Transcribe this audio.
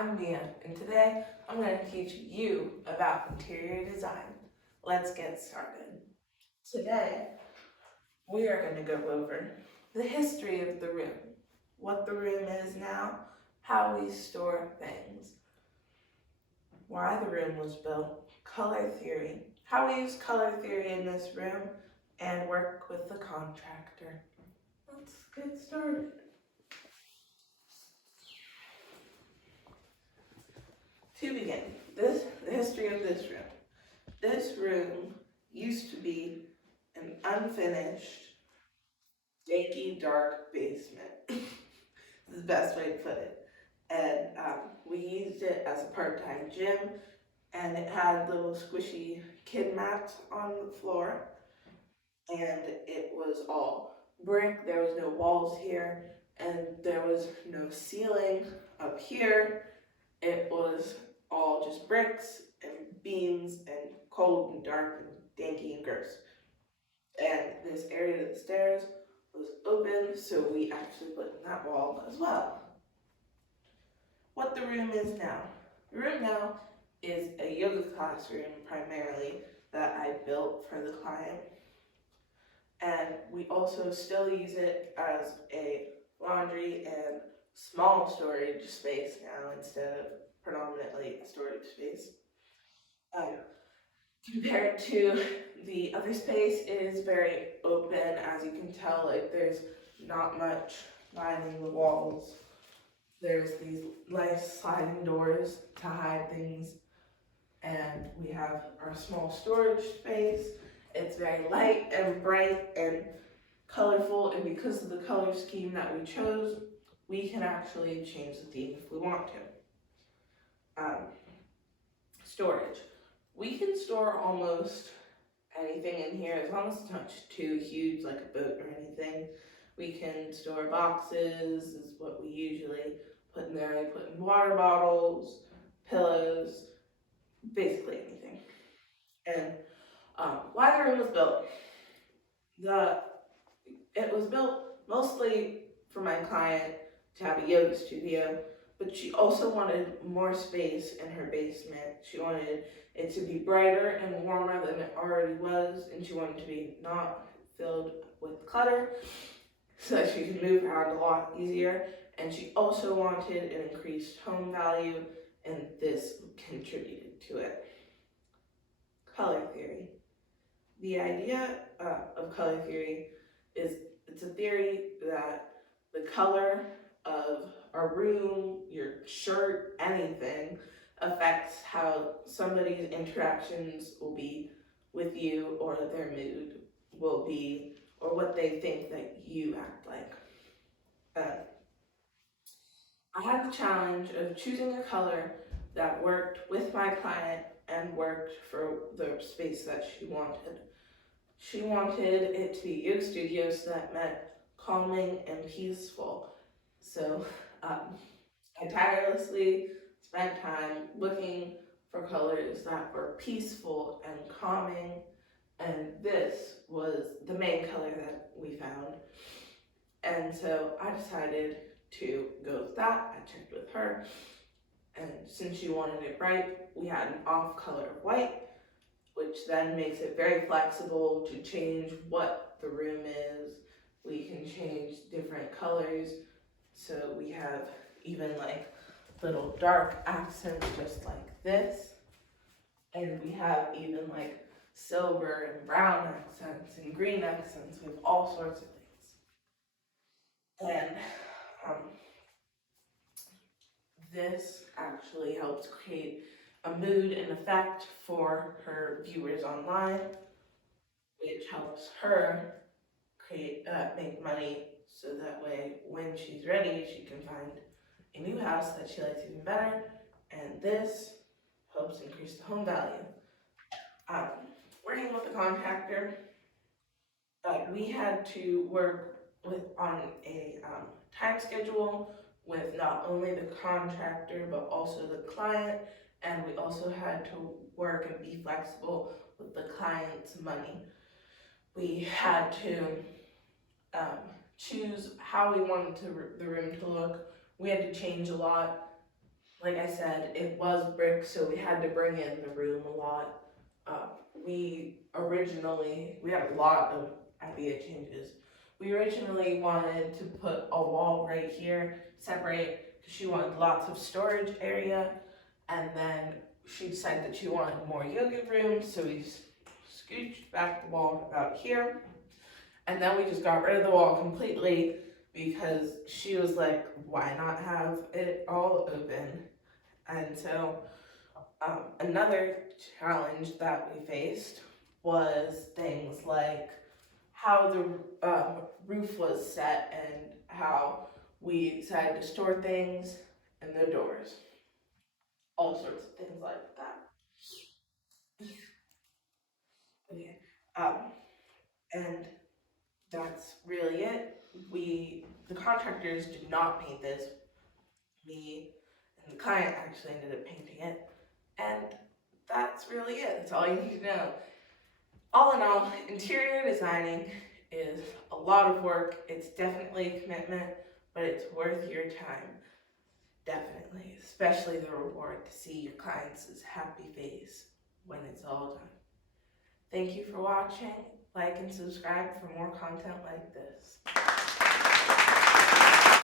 I'm Mia, and today I'm going to teach you about interior design. Let's get started. Today, we are going to go over the history of the room, what the room is now, how we store things, why the room was built, color theory, how we use color theory in this room, and work with the contractor. Let's get started. To begin, the history of this room. This room used to be an unfinished, danky, dark basement. This is the best way to put it. And we used it as a part-time gym, and it had little squishy kid mats on the floor, and it was all brick. There was no walls here, and there was no ceiling up here. It was all just bricks and beams and cold and dark and danky and gross. And this area to the stairs was open, so we actually put in that wall as well. What the room is now. The room now is a yoga classroom primarily that I built for the client. And we also still use it as a laundry and small storage space now instead of predominantly a storage space. Compared to the other space, it is very open. As you can tell, like there's not much lining the walls. There's these nice sliding doors to hide things, and we have our small storage space. It's very light and bright and colorful, and because of the color scheme that we chose, we can actually change the theme if we want to. Storage. We can store almost anything in here as long as it's not too huge like a boat or anything. We can store boxes, is what we usually put in there. I put in water bottles, pillows, basically anything. And why the room was built. It was built mostly for my client to have a yoga studio, but she also wanted more space in her basement. She wanted it to be brighter and warmer than it already was, and she wanted to be not filled with clutter so that she could move around a lot easier. And she also wanted an increased home value, and this contributed to it. Color theory. The idea of color theory is it's a theory that the color of a room, your shirt, anything affects how somebody's interactions will be with you, or their mood will be, or what they think that you act like. I had the challenge of choosing a color that worked with my client and worked for the space that she wanted. She wanted it to be yoga studio, so that meant calming and peaceful. So I tirelessly spent time looking for colors that were peaceful and calming, and this was the main color that we found. And so I decided to go with that. I checked with her, and since she wanted it bright, we had an off color of white, which then makes it very flexible to change what the room is. We can change different colors, so we have even like little dark accents just like this, and we have even like silver and brown accents and green accents. We have all sorts of things. And this actually helps create a mood and effect for her viewers online, which helps her make money, so that way when she's ready she can find a new house that she likes even better, and this helps increase the home value. Working with the contractor, we had to work on a time schedule with not only the contractor but also the client, and we also had to work and be flexible with the client's money. We had to choose how we wanted the room to look. We had to change a lot like I said, it was brick, so we had to bring in the room a lot. We had a lot of idea changes. We originally wanted to put a wall right here, separate, because she wanted lots of storage area, and then she decided that she wanted more yoga rooms, so we scooched back the wall about here, and then we just got rid of the wall completely because she was like, why not have it all open? And so another challenge that we faced was things like how the roof was set and how we decided to store things in the doors. All sorts of things like that. Okay. And that's really it. The contractors did not paint this. Me and the client actually ended up painting it. And that's really it. That's all you need to know. All in all, interior designing is a lot of work. It's definitely a commitment, but it's worth your time. Definitely, especially the reward to see your clients' happy face when it's all done. Thank you for watching. Like and subscribe for more content like this.